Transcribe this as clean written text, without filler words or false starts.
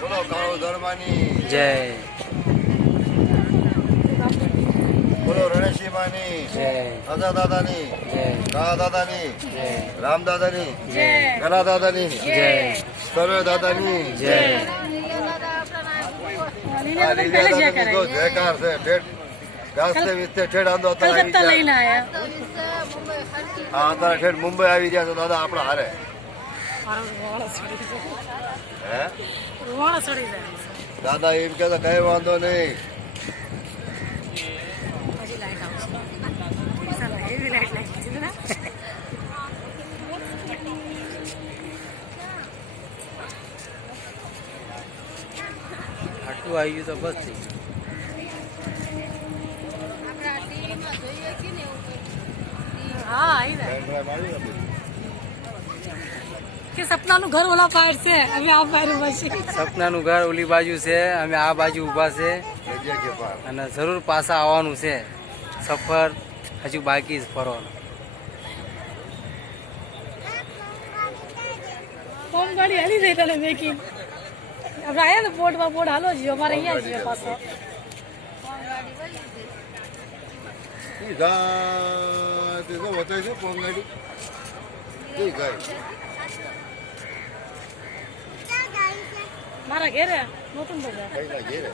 બોલો કાળો ધર્માની જય, બોલો રણેશીમાની જય, રાજા દાદાની જય, કા દાદાની જય, રામ દાદાની જય, ગલા દાદાની જય, સર્વે દાદાની જય. આ લીલા દાદાની જો જયકાર છે ઠેઠ ગાસ્તે વિસ્તે ઠેઠ આંદો કલકત્તા લઈને આયા હા અત્યારે ઠેઠ મુંબઈ આવી ગયા તો દાદા આપણા હારે હે રોવાણા ચડી જાય દાદા એમ કે કઈ વાંધો નહીં પછી લાઈટ આવશે એવી લાઈટ લાગી છે ને આટલું આવી ગયું તો બસ થઈ ગયું. હા આવી જાય કે સપનાનું ઘર ઓલા પાડ છે હવે આ પાડ પછી સપનાનું ઘર ઓલી બાજુ છે, અમે આ બાજુ ઊભા છે અને જરૂર પાછા આવવાનું છે. સફર હજુ બાકી જ ફરવાનું. કોમ ગાડી હાલી જઈ તને મેકિંગ આપણે આયા ને પોર્ટમાં પોર્ટ હાલો જીઓ અમારે અહીંયા જીઓ પાછો બતાવી છે પોંગાડી કઈ ગાય મારા ઘેરે નહોતું બધા કઈ ના ઘેરે